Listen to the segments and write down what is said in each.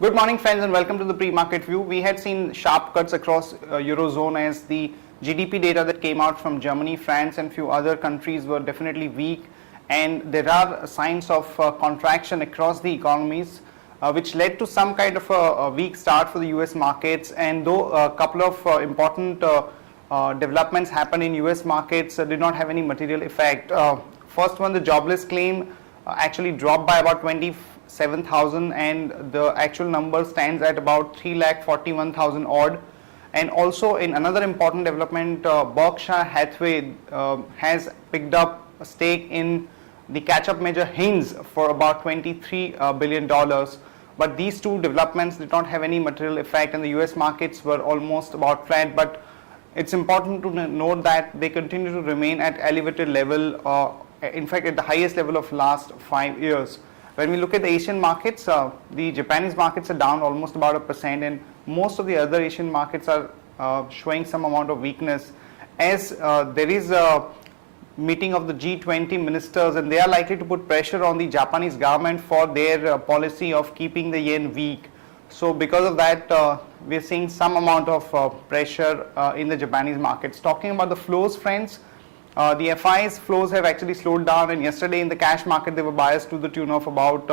Good morning, friends, and welcome to the pre-market view. We had seen sharp cuts across Eurozone as the GDP data that came out from Germany, France, and few other countries were definitely weak, and there are signs of contraction across the economies, which led to some kind of a weak start for the US markets. And though a couple of important developments happened in US markets, did not have any material effect. First one, the jobless claim actually dropped by about 27,000, and the actual number stands at about 3,41,000 odd. And also in another important development, Berkshire Hathaway has picked up a stake in the catch-up major Heinz for about $23 billion. But these two developments did not have any material effect, and the US markets were almost about flat. But it's important to note that they continue to remain at elevated level, in fact at the highest level of last 5 years. When we look at the Asian markets, the Japanese markets are down almost about 1%, and most of the other Asian markets are showing some amount of weakness, as there is a meeting of the G20 ministers, and they are likely to put pressure on the Japanese government for their policy of keeping the yen weak. So because of that, we are seeing some amount of pressure in the Japanese markets. Talking about the flows, friends, the FI's flows have actually slowed down, and yesterday in the cash market they were biased to the tune of about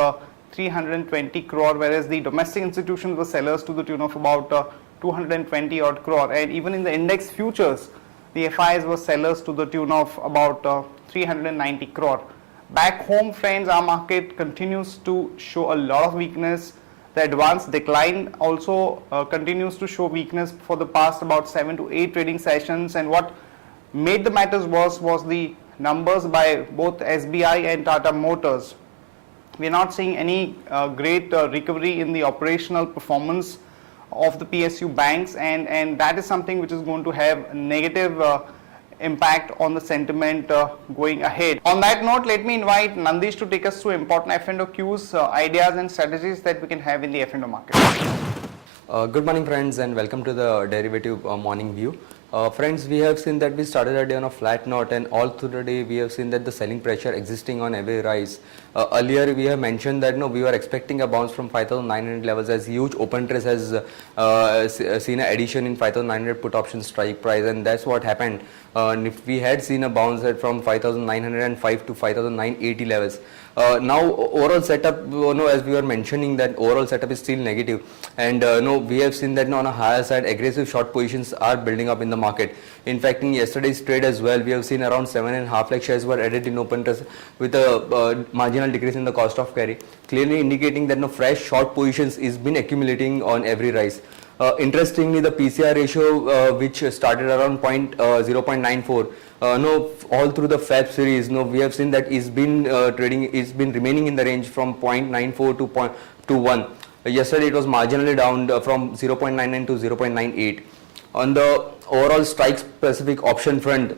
320 crore, whereas the domestic institutions were sellers to the tune of about 220 odd crore, and even in the index futures the FIs were sellers to the tune of about 390 crore. Back home, friends, our market continues to show a lot of weakness. The advanced decline also continues to show weakness for the past about 7 to 8 trading sessions, and what made the matters worse was the numbers by both SBI and Tata Motors. We are not seeing any great recovery in the operational performance of the PSU banks, and that is something which is going to have a negative impact on the sentiment going ahead. On that note, let me invite Nandish to take us through important F&O cues, ideas and strategies that we can have in the F&O market. Good morning, friends, and welcome to the derivative morning view. Friends, we have seen that we started our day on a flat note, and all through the day we have seen that the selling pressure existing on every rise. Earlier we have mentioned that we were expecting a bounce from 5,900 levels, as huge open trace has seen an addition in 5,900 put option strike price, and that's what happened. If we had seen a bounce from 5,905 to 5,980 levels. Now overall setup, as we were mentioning, that overall setup is still negative, and we have seen that on a higher side aggressive short positions are building up in the market. In fact, in yesterday's trade as well, we have seen around 7.5 lakh shares were added in open trust with a marginal decrease in the cost of carry, clearly indicating that fresh short positions is been accumulating on every rise. Interestingly, the PCR ratio, which started around 0.94, all through the Feb series, we have seen that it's been remaining in the range from 0.94 to 1. Yesterday it was marginally down from 0.99 to 0.98. On the overall strike specific option front,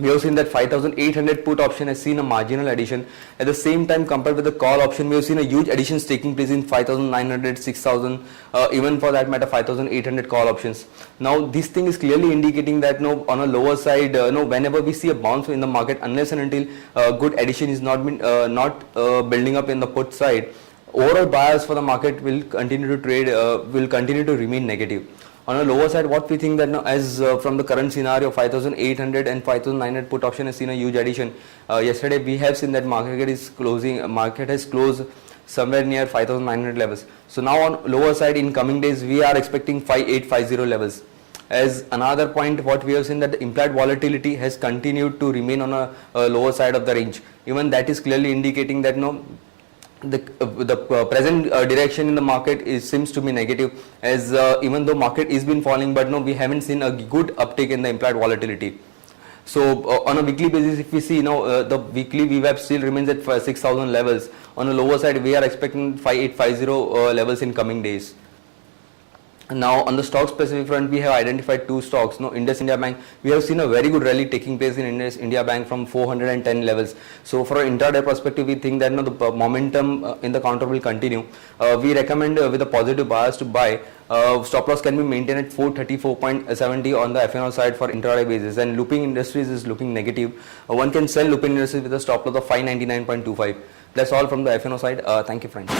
we have seen that 5,800 put option has seen a marginal addition. At the same time, compared with the call option, we have seen a huge additions taking place in 5,900, 6,000, even for that matter 5,800 call options. Now this thing is clearly indicating that on a lower side, whenever we see a bounce in the market, unless and until good addition is not building up in the put side, overall bias for the market will continue to trade, will continue to remain negative. On a lower side, what we think that as from the current scenario, 5,800 and 5,900 put option has seen a huge addition. Yesterday we have seen that market has closed somewhere near 5,900 levels. So now on lower side, in coming days we are expecting 5,850 levels. As another point, what we have seen that the implied volatility has continued to remain on a lower side of the range. Even that is clearly indicating that the present direction in the market seems to be negative, as even though market is been falling, but we haven't seen a good uptick in the implied volatility. So on a weekly basis, if we see the weekly VWAP still remains at 6,000 levels. On a lower side, we are expecting 5,850 levels in coming days. Now on the stock specific front, we have identified two stocks. Indus India Bank, we have seen a very good rally taking place in Indus India Bank from 410 levels. So for an intraday perspective, we think that the momentum in the counter will continue. We recommend with a positive bias to buy. Stop loss can be maintained at 434.70 on the F&O side for intraday basis, and Looping Industries is looking negative. One can sell Looping Industries with a stop loss of 599.25. That's all from the F&O side. Thank you, friends.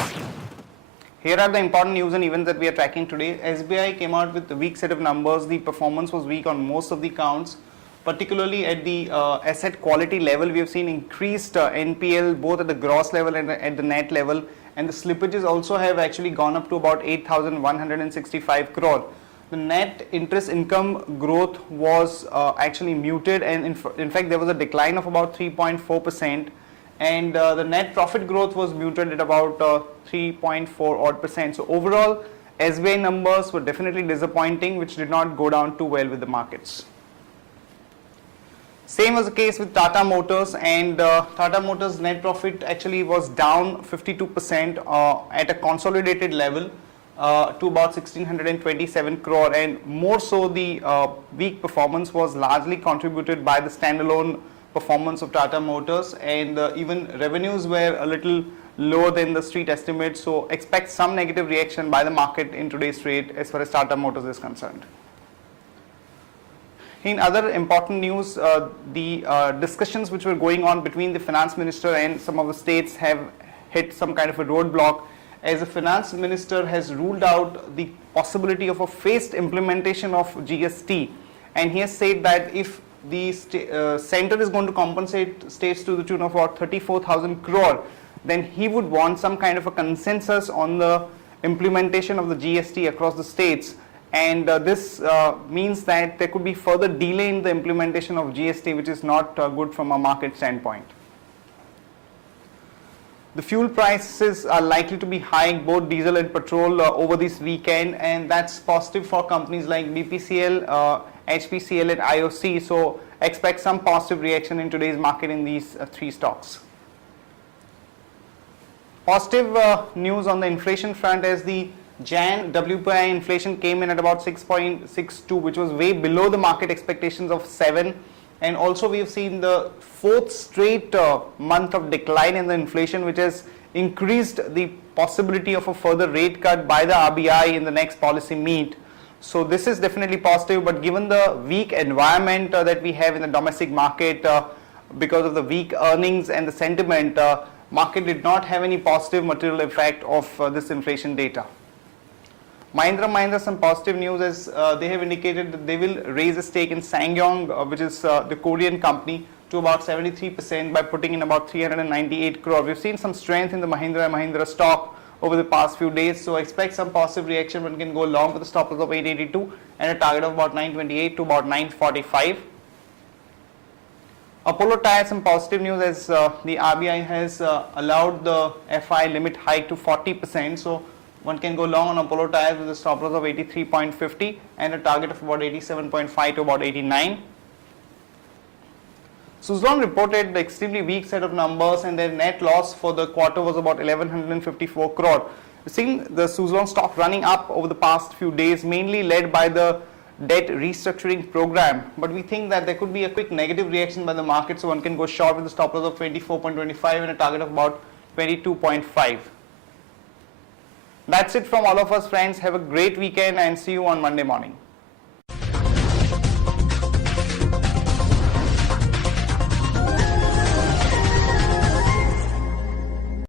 Here are the important news and events that we are tracking today. SBI came out with a weak set of numbers. The performance was weak on most of the counts, particularly at the asset quality level. We have seen increased NPL both at the gross level and at the net level, and the slippages also have actually gone up to about 8,165 crore. The net interest income growth was actually muted, and in fact there was a decline of about 3.4%, and the net profit growth was muted at about 3.4 odd percent. So overall SBI numbers were definitely disappointing, which did not go down too well with the markets. Same was the case with Tata Motors, and Tata Motors net profit actually was down 52% at a consolidated level to about 1627 crore, and more so the weak performance was largely contributed by the standalone performance of Tata Motors, and even revenues were a little lower than the street estimates, so expect some negative reaction by the market in today's trade as far as Tata Motors is concerned. In other important news, the discussions which were going on between the finance minister and some of the states have hit some kind of a roadblock, as the finance minister has ruled out the possibility of a phased implementation of GST, and he has said that if the center is going to compensate states to the tune of about 34,000 crore, then he would want some kind of a consensus on the implementation of the GST across the states, and this means that there could be further delay in the implementation of GST, which is not good from a market standpoint. The fuel prices are likely to be high, both diesel and petrol, over this weekend, and that's positive for companies like BPCL, HPCL and IOC, so expect some positive reaction in today's market in these three stocks. Positive news on the inflation front, as the Jan WPI inflation came in at about 6.62, which was way below the market expectations of 7, and also we have seen the fourth straight month of decline in the inflation, which has increased the possibility of a further rate cut by the RBI in the next policy meet. So this is definitely positive, but given the weak environment that we have in the domestic market because of the weak earnings and the sentiment, market did not have any positive material effect of this inflation data. Mahindra, some positive news, as they have indicated that they will raise a stake in SsangYong, which is the Korean company, to about 73% by putting in about 398 crore. We've seen some strength in the Mahindra stock over the past few days, so expect some positive reaction. One can go long with a stop loss of 882 and a target of about 928 to about 945. Apollo Tyres, some positive news, as the RBI has allowed the FI limit hike to 40%, so one can go long on Apollo Tyres with a stop loss of 83.50 and a target of about 87.5 to about 89. Suzlon reported the extremely weak set of numbers, and their net loss for the quarter was about 1154 crore. We've seen the Suzlon stock running up over the past few days, mainly led by the debt restructuring program, but we think that there could be a quick negative reaction by the market, so one can go short with a stop loss of 24.25 and a target of about 22.5. That's it from all of us, friends. Have a great weekend and see you on Monday morning.